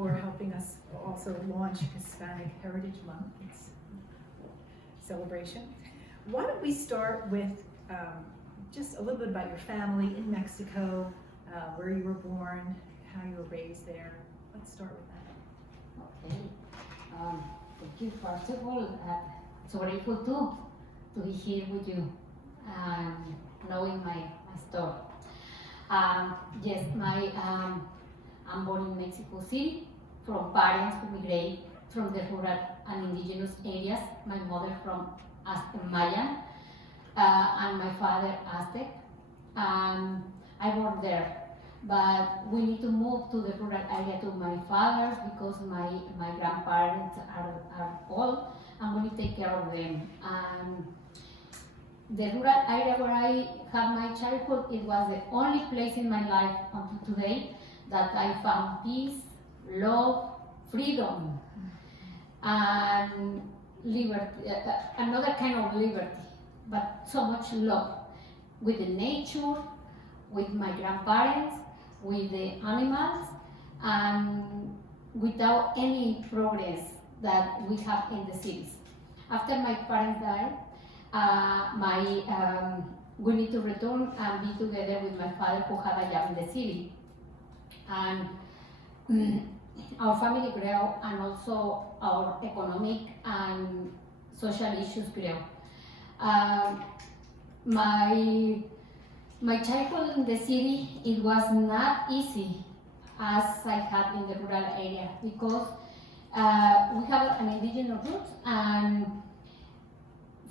for helping us also launch Hispanic Heritage Month. It's a celebration. Why don't we start with just a little bit about your family in Mexico, where you were born, how you were raised there. Let's start with that. Okay. Thank you. First of all, so grateful to be here with you and knowing my story. Yes, I'm born in Mexico City from parents who migrated from the rural and indigenous areas. My mother from Mayan and my father Aztec. I work there. But we need to move to the rural area to my father's because my grandparents are old and we need to take care of them. The rural area where I had my childhood, it was the only place in my life until today that I found peace, love, freedom, and liberty, another kind of liberty, but so much love with the nature, with my grandparents, with the animals, and without any progress that we have in the cities. After my parents died, we need to return and be together with my father who had a job in the city. And our family grew, and also our economic and social issues grew. My childhood in the city, it was not easy as I had in the rural area because we have an indigenous roots, and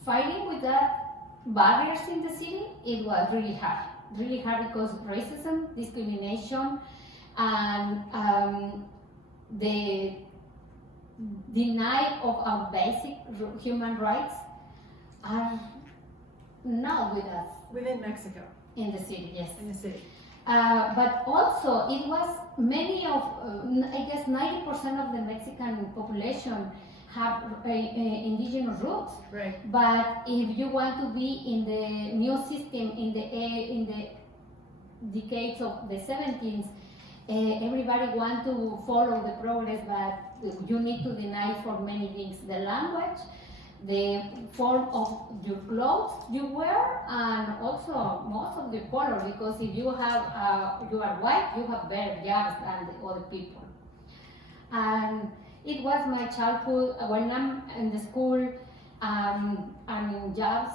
fighting with that barriers in the city, it was really hard because racism, discrimination, and the denial of our basic human rights are not with us. Within Mexico? In the city, yes. In the city. But also, it was many of, I guess 90% of the Mexican population have indigenous roots. Right. But if you want to be in the new system in the decades of the 70s, everybody want to follow the progress, but you need to deny for many things: the language, the form of your clothes you wear, and also most of the color, because if you have you are white, you have better jobs than the other people. And it was my childhood when I'm in the school and in jobs,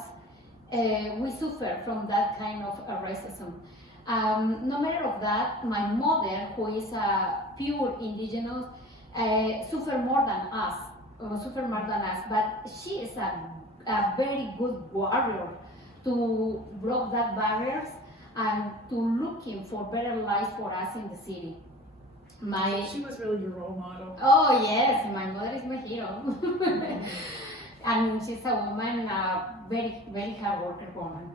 we suffer from that kind of racism. No matter of that, my mother, who is a pure indigenous, suffer more than us. But she is a very good warrior to break that barriers and to looking for better life for us in the city. She was really your role model. Oh yes, my mother is my hero. And she's a woman, a very, very hard worker woman.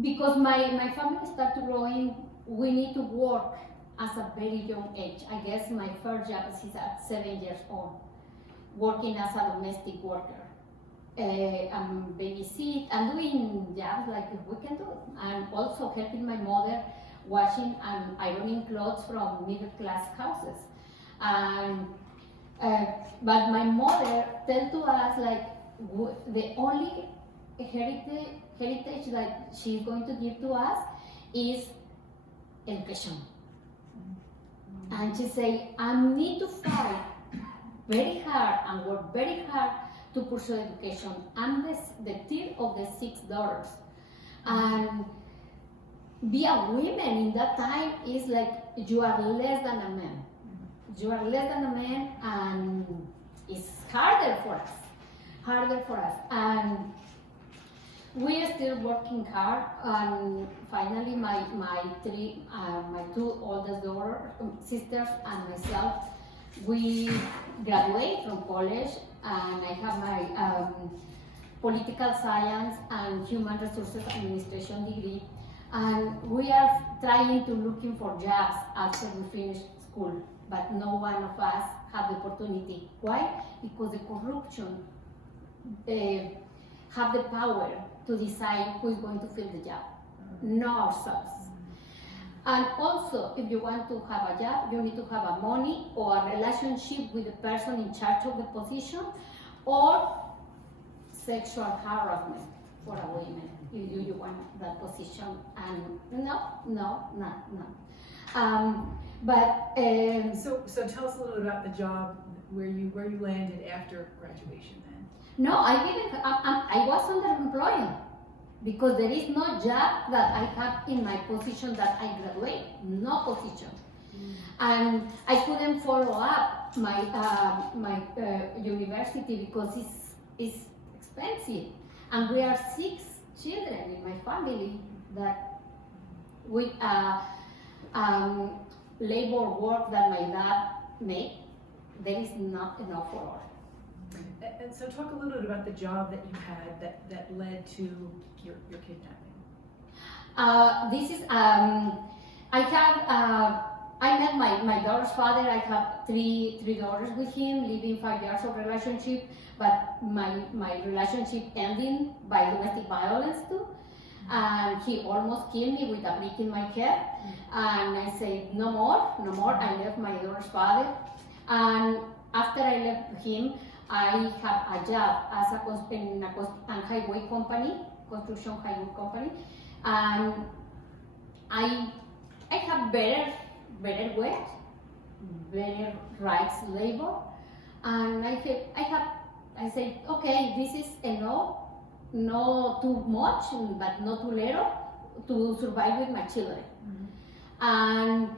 Because my family started growing, we need to work as a very young age. I guess my first job is at 7 years old, working as a domestic worker. And babysit and doing jobs like we can do, and also helping my mother washing and ironing clothes from middle class houses. And but my mother tell to us like the only heritage that she's going to give to us is education. And she say, I need to fight very hard and work very hard to pursue education. I'm the third of the 6 daughters. And be a woman in that time is like you are less than a man. You are less than a man, and it's harder for us. And we are still working hard, and finally my 2 oldest sisters and myself, we graduate from college, and I have my political science and human resources administration degree, and we are trying to looking for jobs after we finish school, but no one of us have the opportunity. Why? Because the corruption have the power to decide who is going to fill the job, not ourselves. And also, if you want to have a job, you need to have a money or a relationship with the person in charge of the position, or sexual harassment for a woman. You want that position, and no. So tell us a little bit about the job where you landed after graduation then. No, I didn't. I was underemployed because there is no job that I have in my position that I graduate. No position, and I couldn't follow up my university because it's expensive, and we are 6 children in my family that with labor work that my dad made, there is not enough for all. And so talk a little bit about the job that you had that led to your kidnapping. I met my daughter's father. I have three daughters with him, living 5 years of relationship, but my relationship ending by domestic violence too. And he almost killed me with a brick in my head. And I said, no more. I left my daughter's father. And after I left him, I have a job as in a highway company, construction highway company. And I have better wage, better rights labor. And I said, okay, this is enough. Not too much, but not too little, to survive with my children. And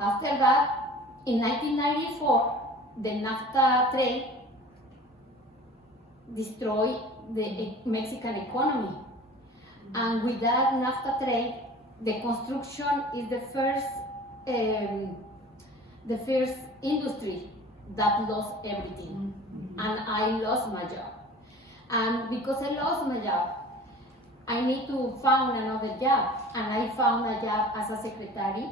after that, in 1994, the NAFTA trade destroyed the Mexican economy. And with that NAFTA trade, the construction is the first industry that lost everything. And I lost my job. And because I lost my job, I need to find another job. And I found a job as a secretary.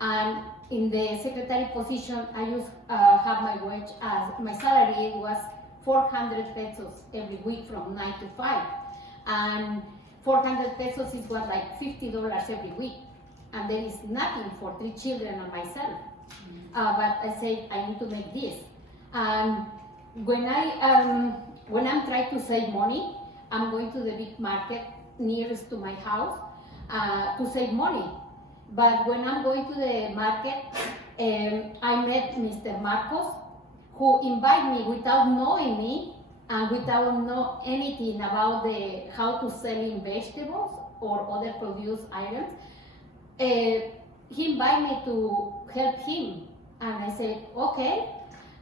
And in the secretary position, I used have my wage as my salary was 400 pesos every week from 9 to 5. And 400 pesos is what, like $50 every week. And there is nothing for 3 children and myself. But I said, I need to make this. And when I'm trying to save money, I'm going to the big market nearest to my house to save money. But when I'm going to the market, I met Mr. Marcos, who invited me without knowing me and without know anything about how to sell in vegetables or other produce items. He invited me to help him, and I said okay,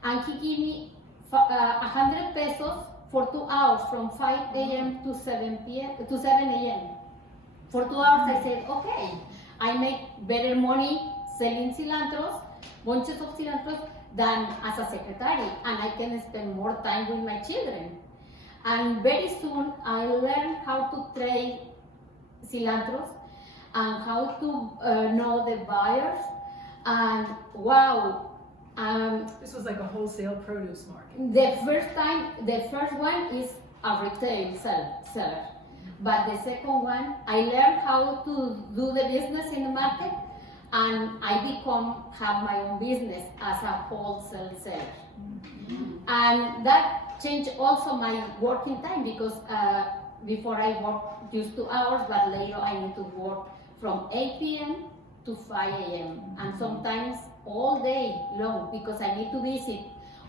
and he gave me 100 pesos for 2 hours from 5 a.m. to 7 a.m. For 2 hours, I said, okay, I make better money selling cilantros, bunches of cilantros, than as a secretary, and I can spend more time with my children. And very soon, I learned how to trade cilantros and how to know the buyers, and wow. This was like a wholesale produce market. The first one is a retail seller. But the second one, I learned how to do the business in the market, and I have my own business as a wholesale seller. And that changed also my working time, because before I worked just 2 hours, but later I need to work from 8 p.m. to 5 a.m. and sometimes all day long, because I need to visit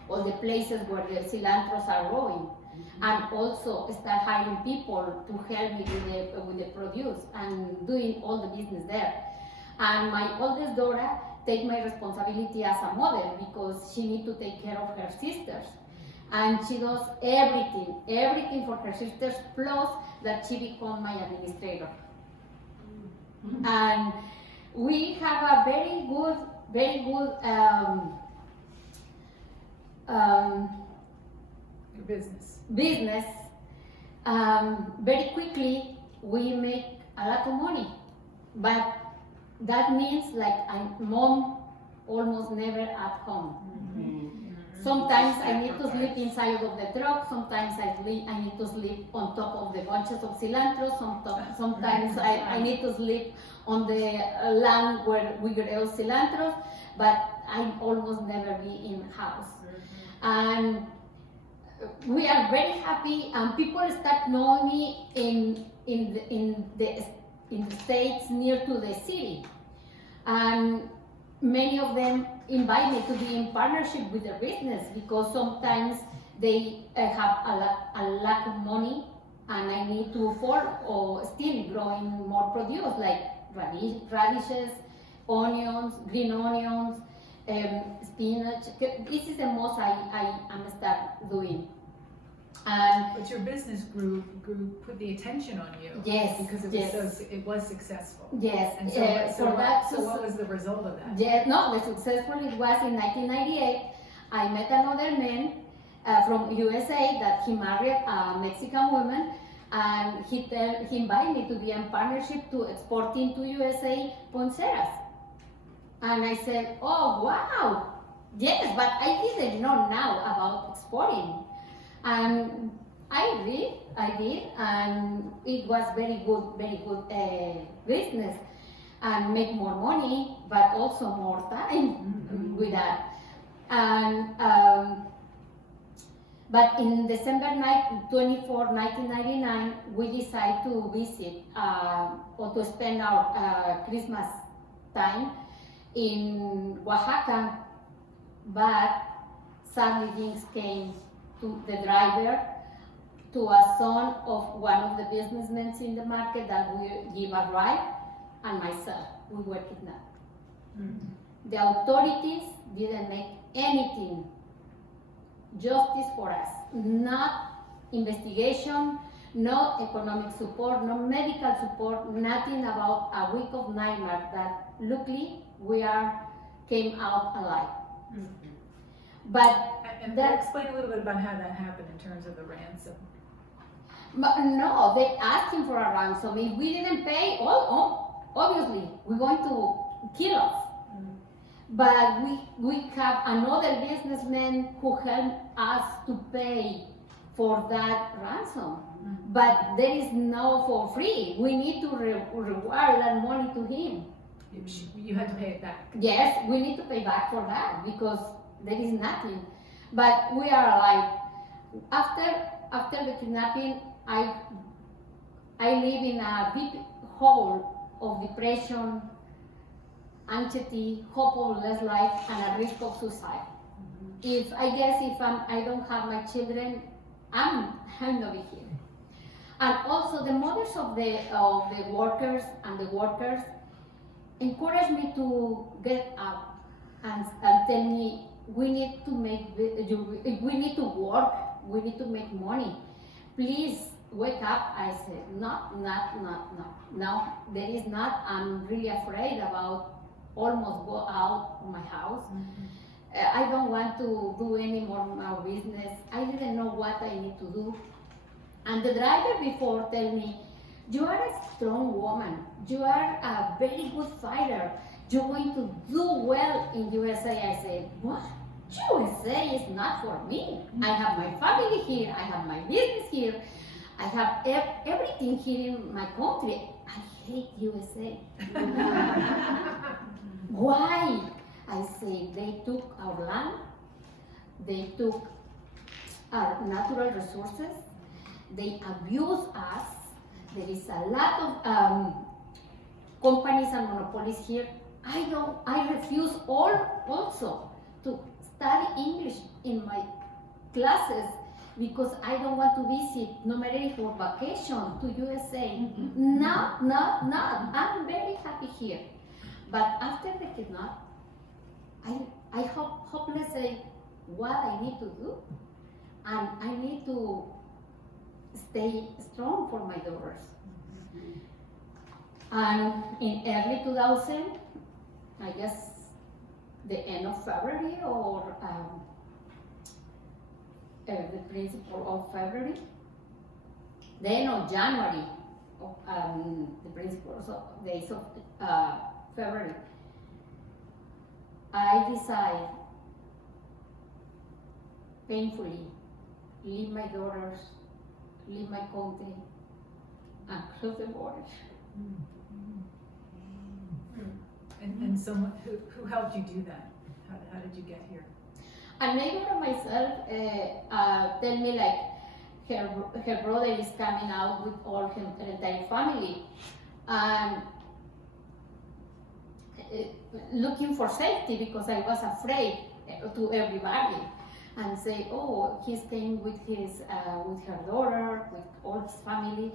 all the places where the cilantros are growing, and also start hiring people to help me with the produce and doing all the business there. And my oldest daughter takes my responsibility as a mother, because she needs to take care of her sisters. And she does everything for her sisters, plus that she becomes my administrator. And we have a very good business. Very quickly, we make a lot of money, but that means like I'm mom almost never at home. Sometimes I need to sleep inside of the truck. Sometimes I need to sleep on top of the bunches of cilantro. Sometimes I need to sleep on the land where we grow cilantro. But I almost never be in house. And we are very happy, and people start knowing me in the states near to the city, and many of them invite me to be in partnership with their business because sometimes they have a lack of money, and I need to afford or still growing more produce like radishes, onions, green onions, spinach. This is the most I am start doing. But your business grew, put the attention on you. Yes, because it was successful. Yes, And so what was the result of that? Yeah, no, the successful it was in 1998. I met another man from USA that he married a Mexican woman, and he invited me to be in partnership to exporting to USA ponceras. And I said, oh wow, yes, but I didn't know now about exporting. And I did, and it was very good business, and make more money, but also more time with that. And but in December 24, 1999, we decided to visit or to spend our Christmas time in Oaxaca, but sadly things came to the driver, to a son of one of the businessmen in the market that we give a ride, and myself, we were kidnapped. The authorities didn't make anything, justice for us, not investigation, no economic support, no medical support, nothing about a week of nightmare that luckily we came out alive. But and explain a little bit about how that happened in terms of the ransom. But no, they asked him for a ransom. If we didn't pay, obviously we're going to kill us. But we have another businessman who helped us to pay for that ransom. But there is no for free. We need to reward that money to him. You had to pay it back. Yes, we need to pay back for that because there is nothing. But we are alive. After the kidnapping, I live in a deep hole of depression, anxiety, hopeless life, and a risk of suicide. If I don't have my children, I'm not here. And also the mothers of the workers and the workers encourage me to get up and tell me we need to work, we need to make money. Please wake up. I said, no, there is not. I'm really afraid about almost go out of my house. I don't want to do any more my business. I didn't know what I need to do. And the driver before tell me, you are a strong woman. You are a very good fighter. You're going to do well in USA. I said, what? USA is not for me. I have my family here. I have my business here. I have everything here in my country. I hate USA. Why? I say they took our land. They took our natural resources. They abuse us. There is a lot of companies and monopolies here. I refuse also to study English in my classes because I don't want to visit, no matter for vacation, to USA. No, I'm very happy here. But after the kidnap, I hopeless say what I need to do, and I need to stay strong for my daughters. And in early 2000, I guess the end of February or the principle of February, then on January, the principles of days of February, I decide painfully, leave my daughters, leave my country, and close the borders. And someone, who helped you do that? How did you get here? A neighbor of myself tell me like her brother is coming out with all her entire family and looking for safety because I was afraid to everybody and say, oh, he's came with with her daughter, with all his family.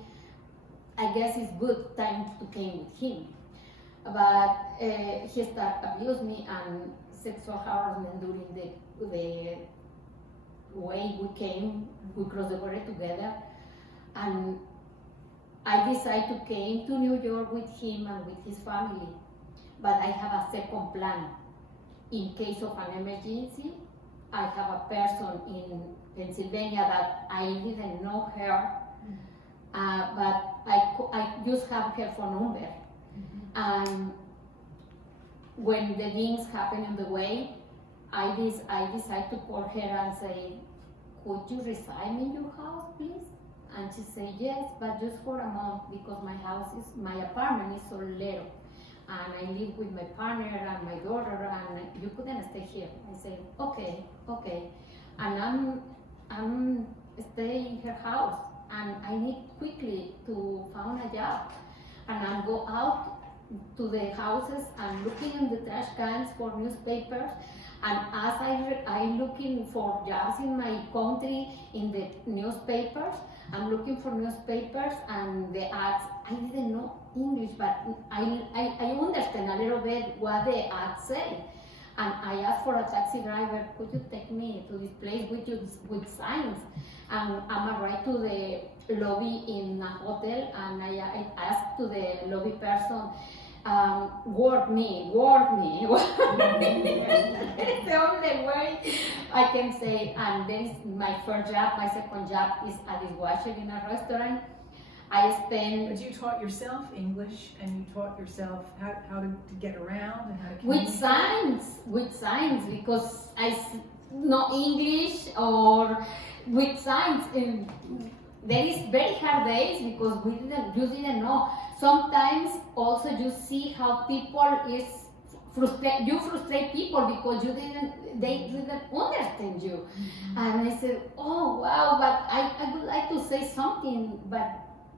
I guess it's good time to came with him. But he started abuse me and sexual harassment during the way we crossed the border together. And I decided to came to New York with him and with his family. But I have a second plan. In case of an emergency, I have a person in Pennsylvania that I didn't know her, but I just have her phone number. And when the things happen on the way, I decide to call her and say, could you resign in your house, please? And she said, yes, but just for a month because my apartment is so little. And I live with my partner and my daughter and you couldn't stay here. I said, okay. And I'm staying in her house and I need quickly to find a job. And I go out to the houses and looking in the trash cans for newspapers. And as I'm looking for jobs in my country in the newspapers, I'm looking for newspapers and the ads. I didn't know English, but I understand a little bit what the ads say. And I asked for a taxi driver, could you take me to this place with signs? And I'm arrived to the lobby in a hotel and I asked to the lobby person, work me. It's the only way I can say. And then is my first job. My second job is a dishwasher in a restaurant. But you taught yourself English and you taught yourself how to get around and how to communicate? With signs, because I know English or with signs. There is very hard days because you didn't know. Sometimes also you see how people is frustrate. You frustrate people because they didn't understand you. And I said, oh wow, but I would like to say something, but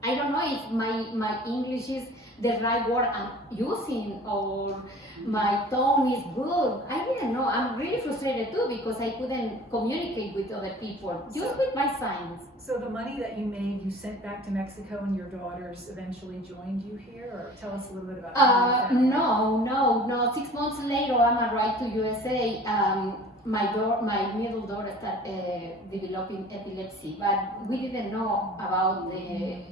I don't know if my English is the right word I'm using or my tone is good. I didn't know. I'm really frustrated too because I couldn't communicate with other people, just with my signs. So the money that you made, you sent back to Mexico and your daughters eventually joined you here? Or tell us a little bit about that. No. 6 months later, I'm arrived to USA. My middle daughter started developing epilepsy, but we didn't know about the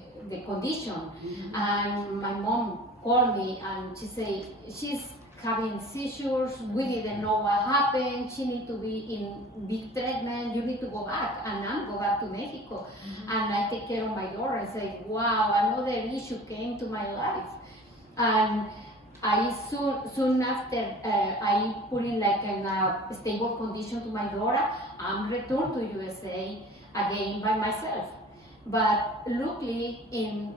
condition. And my mom called me and she said she's having seizures. We didn't know what happened. She needs to be in big treatment. You need to go back, and I'm go back to Mexico. And I take care of my daughter and say, wow, another issue came to my life. And I soon after I put in like a stable condition to my daughter. I'm returned to USA again by myself. But luckily, I'm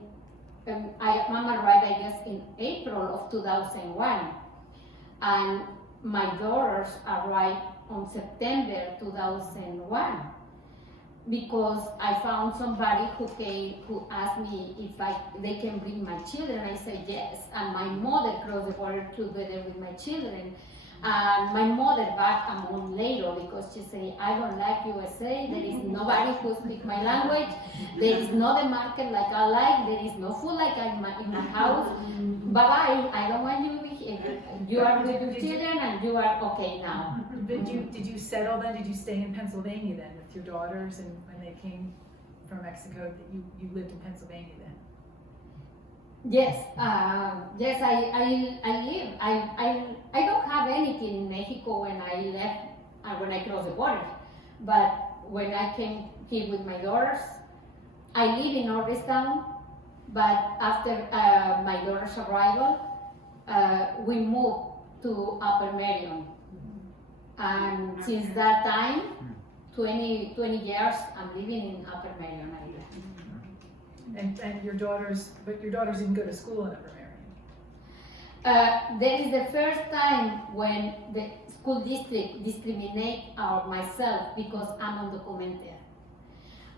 arrived, I guess, in April of 2001, and my daughters arrived on September 2001 because I found somebody who asked me if they can bring my children. I said yes, and my mother crossed the border together with my children. And my mother back a month later because she said, I don't like USA, there is nobody who speaks my language, there is no the market like I like, there is no food like in my house, bye-bye, I don't want you to be here. You are with your children and you are okay now. Did you settle then? Did you stay in Pennsylvania then with your daughters, and when they came from Mexico, that you lived in Pennsylvania then? Yes, I live. I don't have anything in Mexico when I left, when I crossed the border. But when I came here with my daughters, I live in Norristown. But after my daughter's arrival, we moved to Upper Merion. And since that time, 20 years. I'm living in Upper Marion area. And your daughters didn't go to school in Upper Marion. That is the first time when the school district discriminate myself because I'm undocumented,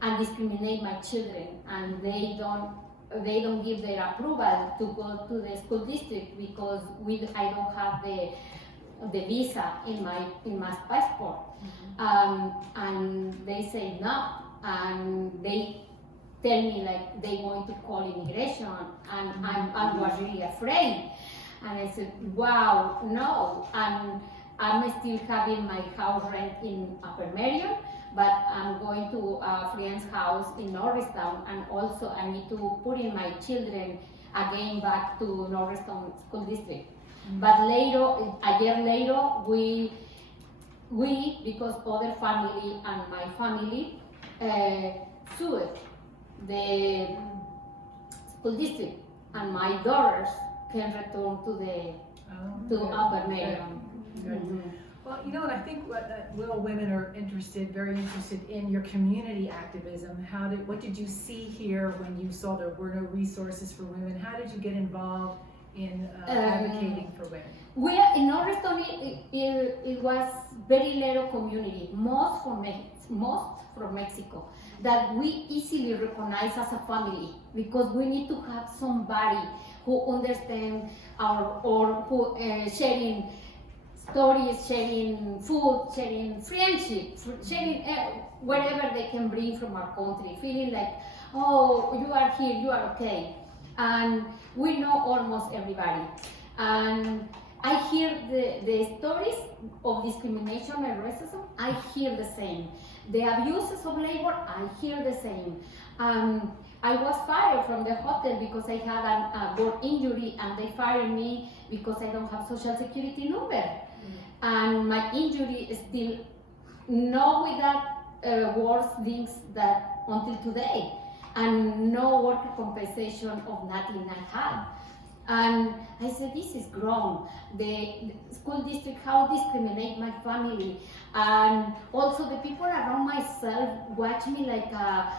and discriminate my children, and they don't give their approval to go to the school district because I don't have the visa in my passport. And they say no, and they tell me like they going to call immigration, and I was really afraid. And I said, wow, no. And I'm still having my house rent in Upper Marion, but I'm going to a friend's house in Norristown, and also I need to put in my children again back to Norristown School District. But later, a year later, we because other family and my family sued the school district, and my daughters can return to Upper Marion. Good. Well, you know what, I think Little Women are very interested in your community activism. What did you see here when you saw there were no resources for women? How did you get involved in advocating for women? In Norristown, it was very little community, most from Mexico, that we easily recognize as a family, because we need to have somebody who understands or who sharing stories, sharing food, sharing friendship, sharing whatever they can bring from our country, feeling like, oh, you are here, you are okay. And we know almost everybody. And I hear the stories of discrimination and racism, I hear the same. The abuses of labor, I hear the same. I was fired from the hotel because I had a work injury, and they fired me because I don't have social security number. And my injury is still not with that worse things that until today, and no worker compensation of nothing I had. And I said, this is wrong. The school district, how discriminate my family, and also the people around myself watch me like a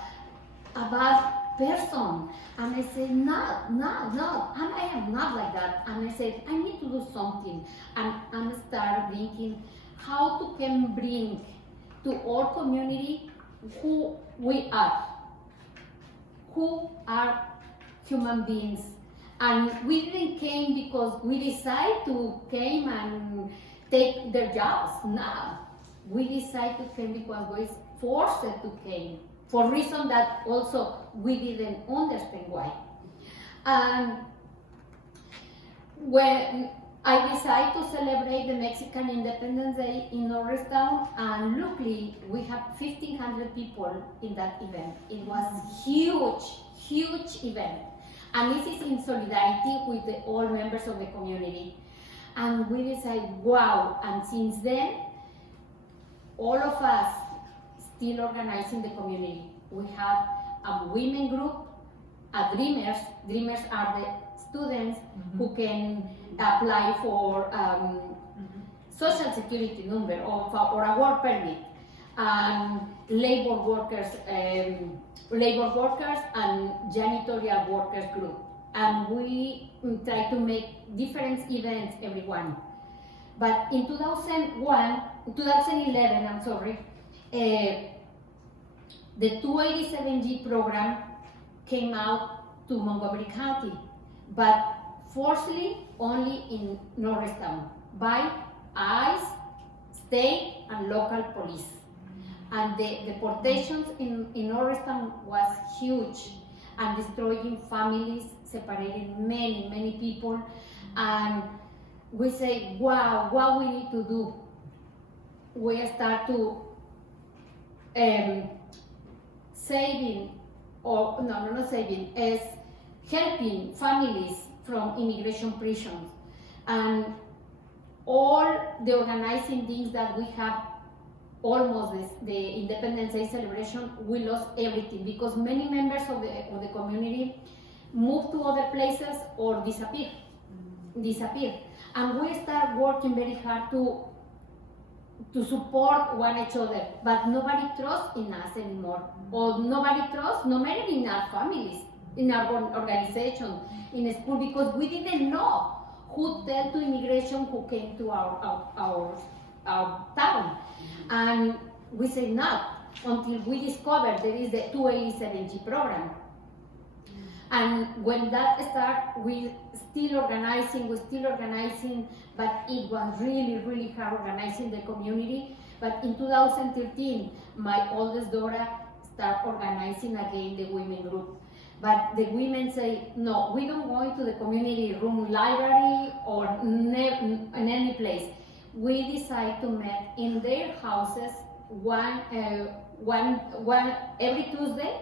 bad person. And I said, no, and I am not like that. And I said, I need to do something. And I started thinking how to can bring to our community who we are human beings. And we didn't came because we decided to came and take their jobs. No, we decided to came because we were forced to came, for reason that also we didn't understand why. And when I decided to celebrate the Mexican Independence Day in Norristown, and luckily we had 1,500 people in that event. It was huge event. And this is in solidarity with all members of the community. And we decided, wow, and since then, all of us still organizing the community. We have a women group, a Dreamers. Dreamers are the students who can apply for social security number or a work permit. Labor workers and janitorial workers group. And we try to make different events every one. But in 2011, the 287G program came out to Montgomery County, but forcibly only in Norristown by ICE, state and local police. And the deportations in Norristown was huge, and destroying families, separating many people. And we say, wow, what we need to do? We start to helping families from immigration prisons, and all the organizing things that we have. Almost the Independence Day celebration, we lost everything because many members of the community moved to other places or disappeared. And we start working very hard to to support one each other, but nobody trusts in us anymore, or nobody trusts, no matter in our families, in our organization, in a school, because we didn't know who tell to immigration who came to our town, and we said not until we discovered there is the 287G program. And when that started, we're still organizing, but it was really, really hard organizing the community. But in 2013, my oldest daughter started organizing again the women group. But the women say, no, we don't go into the community room, library, or in any place. We decide to meet in their houses one every Tuesday.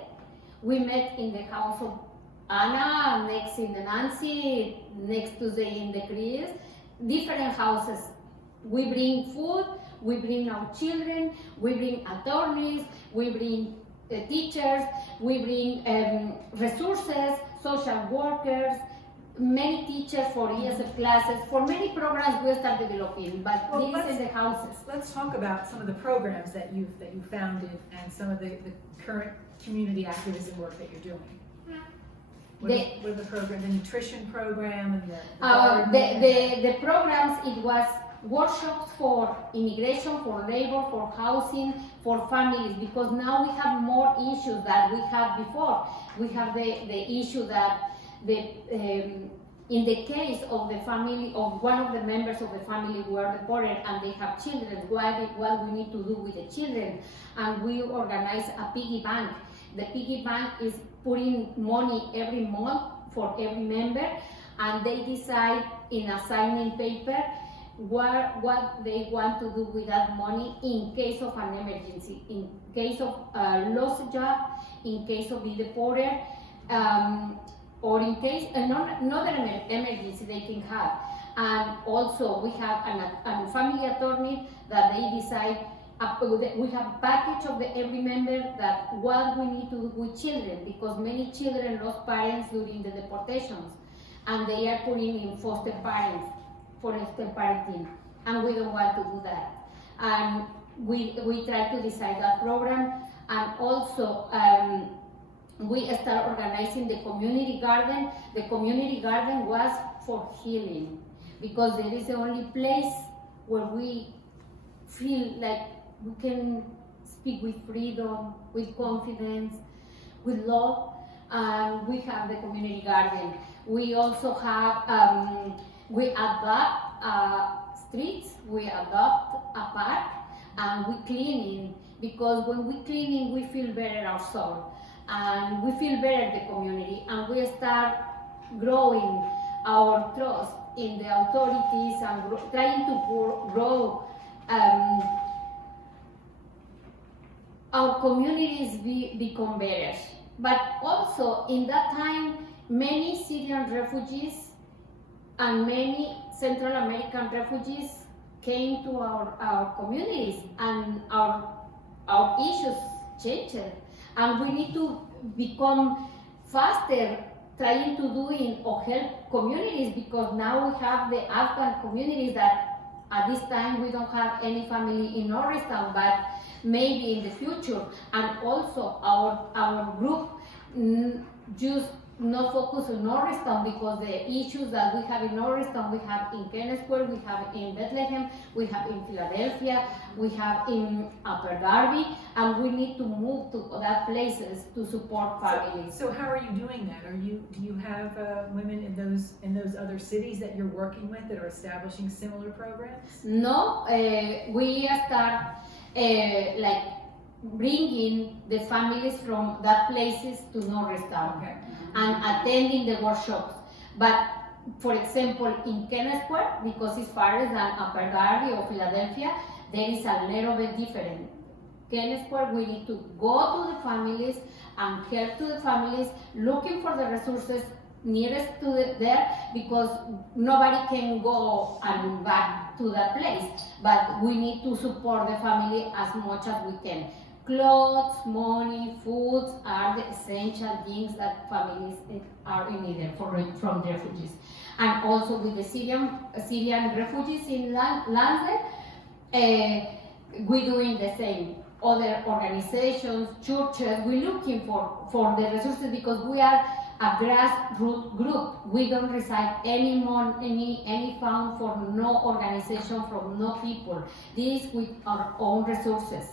We met in the house of Anna, next in the Nancy, next Tuesday in the Chris, different houses. We bring food, we bring our children, we bring attorneys, we bring teachers, we bring resources, social workers, many teachers for ESF classes, for many programs we start developing, but this is the houses. Let's talk about some of the programs that you founded and some of the current community activism work that you're doing. What are the programs, the nutrition program and the programs, it was workshops for immigration, for labor, for housing, for families, because now we have more issues than we had before. We have the issue that in the case of the family, of one of the members of the family were deported and they have children, what we need to do with the children, and we organize a piggy bank. The piggy bank is putting money every month for every member, and they decide in a signing paper what they want to do with that money in case of an emergency, in case of lost job, in case of being deported, or in case another emergency they can have. And also we have a family attorney that they decide. We have a package of every member that what we need to do with children, because many children lost parents during the deportations, and they are putting in foster parenting, and we don't want to do that. And we try to decide that program, and also we start organizing the community garden. The community garden was for healing, because there is the only place where we feel like we can speak with freedom, with confidence, with love. We have the community garden. We also have, we adopt streets, we adopt a park, and we cleaning, because when we cleaning, we feel better ourselves, and we feel better the community, and we start growing our trust in the authorities and trying to grow our communities become better. But also in that time, many Syrian refugees and many Central American refugees came to our communities, and our issues changed, and we need to become faster trying to do it or help communities, because now we have the Afghan communities that at this time we don't have any family in Norristown, but maybe in the future. And also our group just not focus on Norristown, because the issues that we have in Norristown, we have in Kennesburg, we have in Bethlehem, we have in Philadelphia, we have in Upper Darby, and we need to move to that places to support families. So how are you doing that? Do you have women in those other cities that you're working with that are establishing similar programs? No, we start like bringing the families from that places to Norristown. Okay. And attending the workshops. But for example, in Kennesburg, because it's farther than Upper Darby or Philadelphia, there is a little bit different. Kennesburg, we need to go to the families and help to the families, looking for the resources nearest to there, because nobody can go and back to that place. But we need to support the family as much as we can. Clothes, money, foods are the essential things that families are in need from the refugees. And also with the Syrian refugees in Lansdale, we're doing the same. Other organizations, churches, we're looking for the resources because we are a grassroots group. We don't receive any fund for no organization from no people. This with our own resources.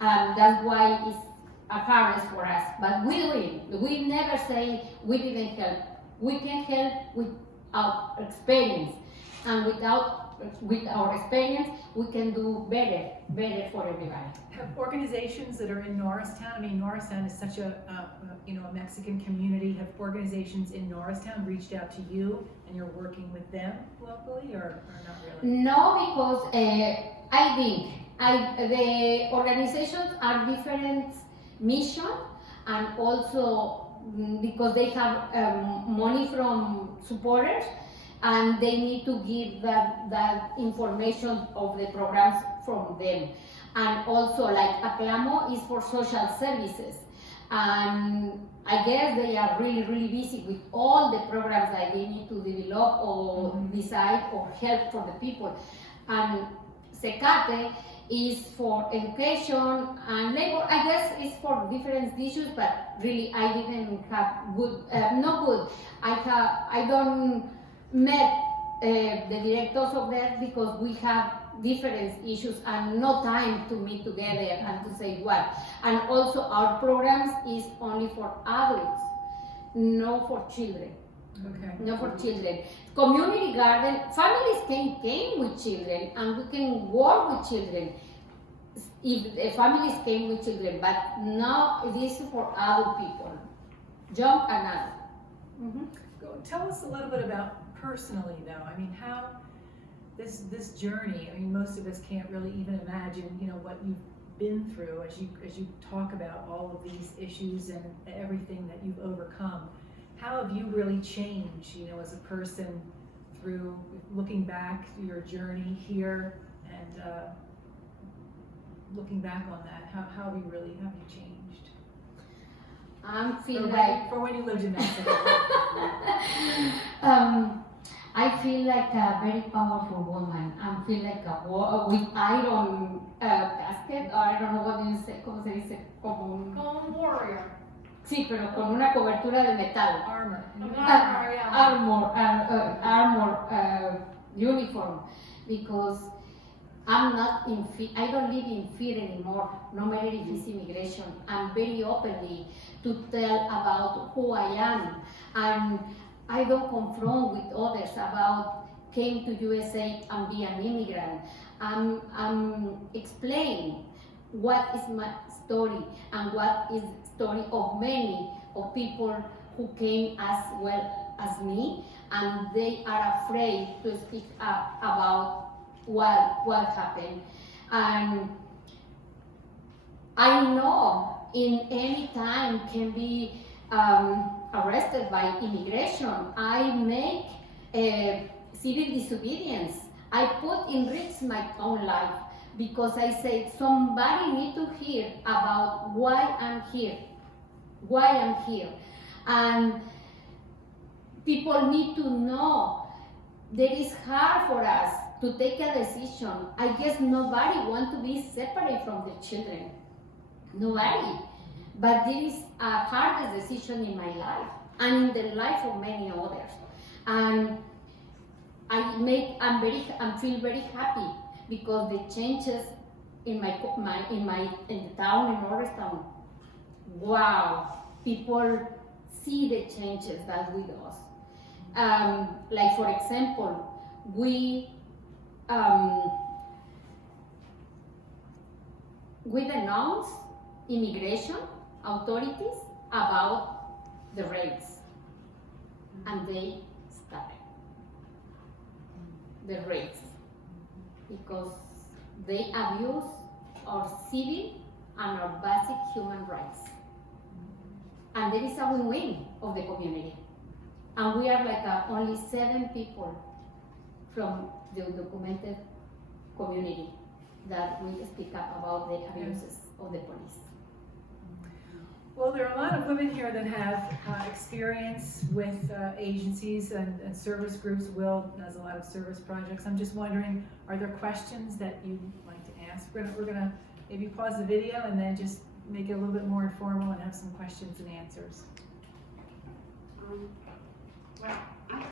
And that's why it's a hardest for us. But we do it. We never say we didn't help. We can help with our experience. And with our experience, we can do better for everybody. Have organizations that are in Norristown, I mean, Norristown is such a Mexican community, have organizations in Norristown reached out to you and you're working with them locally or not really? No, because I think the organizations are different mission and also because they have money from supporters and they need to give that information of the programs from them. And also like Aclamo is for social services. And I guess they are really, really busy with all the programs that they need to develop or decide or help for the people. And Secate is for education and labor. I guess it's for different issues, but really I didn't have good, not good. I don't met the directors of that because we have different issues and no time to meet together and to say what. And also our programs is only for adults, no for children. Okay. No for children. Community garden, families can came with children and we can work with children if the families came with children, but now this is for adult people, young and adult. Mm-hmm. Tell us a little bit about personally though, I mean how this journey, I mean most of us can't really even imagine, what you've been through as you talk about all of these issues and everything that you've overcome. How have you really changed, as a person through looking back through your journey here and looking back on that? How have you changed? I'm feeling for when you lived in Mexico. I feel like a very powerful woman. I feel like with iron casket, or I don't know what you say, ¿cómo se dice? Como un warrior. Sí, pero con una cobertura de metal. Armor. Armor uniform. Because I don't live in fear anymore, no matter if it's immigration. I'm very openly to tell about who I am. And I don't confront with others about came to USA and be an immigrant. I'm explaining what is my story and what is story of many of people who came as well as me, and they are afraid to speak up about what happened. And I know in any time can be arrested by immigration. I make civil disobedience. I put in risk my own life because I say somebody need to hear about why I'm here, and people need to know that it's hard for us to take a decision. I guess nobody wants to be separate from their children, nobody. But this is a hardest decision in my life and in the life of many others. And I feel very happy because the changes in the town in Norristown. Wow, people see the changes that we do. Like for example, we denounce immigration authorities about the raids, and they stopped the raids because they abuse our civil and our basic human rights. And there is a win-win of the community. And we are like only 7 people from the documented community that will speak up about the abuses of the police. Well, there are a lot of women here that have experience with agencies and service groups. WIL does a lot of service projects. I'm just wondering, are there questions that you'd like to ask. We're gonna maybe pause the video and then just make it a little bit more informal and have some questions and answers. Well,